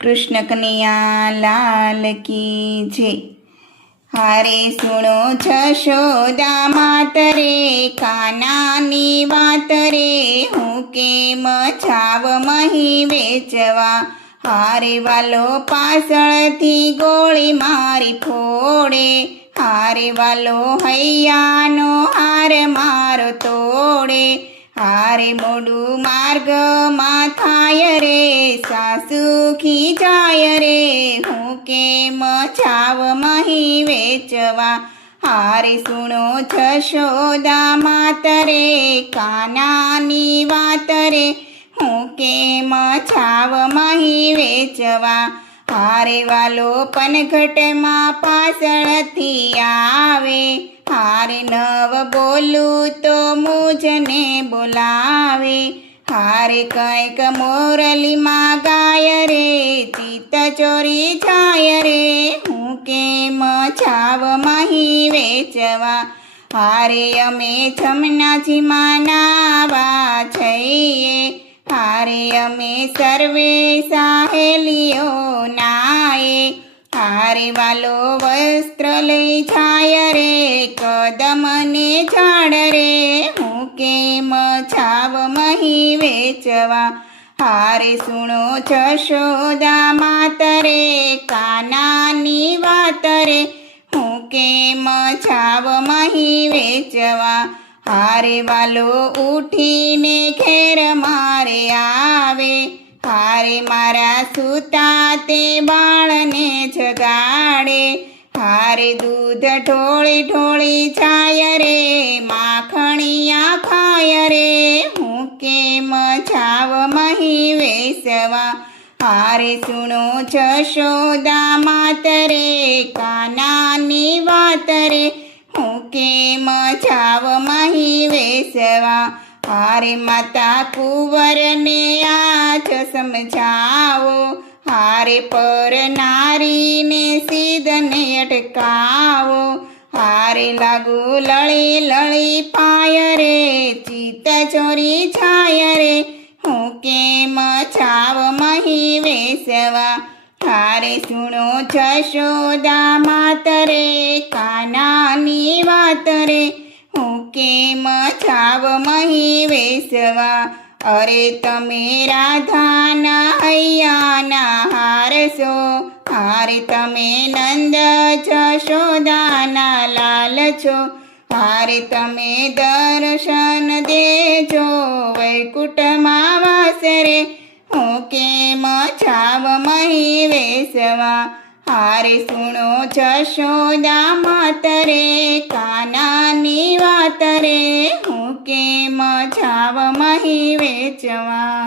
કૃષ્ણ કનૈયા લાલ કી જય। હારે સુણો જશોદા માત રે, કાનાની વાત રે, હું કેમ જાવ મહી વેચવા। હારે વાલો પાછળથી ગોળી મારી ફોડે, હારે વાલો હૈયાનો હાર મારો તોડે। હારે મોડું માર્ગમાં થાય રે, સાસુ ખીજાય રે, હું કેમ જાવ મહી વેચવા। હારે સુણો જશોદા માત રે, કાનાની વાત રે, હું કેમ જાવ મહી વેચવા। હારે વાલો પનઘટમાં પાછળથી આવે, હારે નવ બોલું તો મુજને બોલાવે। હારે કંઈક મોરલીમાં ગાય રે, ચિત્ત ચોરી જાય રે, હું કેમ જાવ મહી વેચવા। હારે અમે જમનાજીમાં નાવા જઈએ, હારે અમે સર્વે સહેલીઓ નાએ। હારે વાલો વસ્ત્ર લઈ જાય રે, કદમને ઝાડ રે, હું કેમ જાવ મહી વેચવા। હારે સુણો જશોદા માત રે, કાનાની વાત રે, હું કેમ જાવ મહી વેચવા। હારે વાલો ઉઠીને ઘેર મારે આવે, હારે મારા સૂતા તે બાળને જગાડે। હારે દૂધ ઢોળી ઢોળી જાય રે, માખણિયા ખાય રે, હું કેમ જાવ મહી વેચવા। હારે સુણો જશોદા માત રે, કાનાની વાત રે, હું કેમ જાવ મહી વેચવા। હારે માતા કુંવરને આજ સમજાવો, હારે પર નારીને સીધને અટકાવો। હારે લાગુ લળી લળી પાય રે, ચિત્ત ચોરી જાય રે, હું કેમ જાવ મહી વેચવા। હારે સુણો જશોદા માત રે, કાનાની વાત રે, હું કેમ જાવ મહી વેચવા। અરે તમે રાધાના હૈયાના હાર છો, હારે તમે નંદ જશોદાના લાલ છો। હારે તમે દર્શન દેજો વૈકુંઠમાં વાસ રે, હું કેમ જાવ મહી વેચવા। હારે સુણો જશોદા માત રે, કાનાની વાત રે, હું કેમ જાવ મહી વેચવા।